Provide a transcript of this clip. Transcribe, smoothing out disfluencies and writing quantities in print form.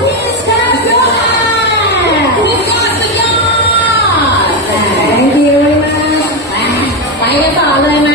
Please clap your hands สุดยอดThank you very much ไปกันต่อเลยไหม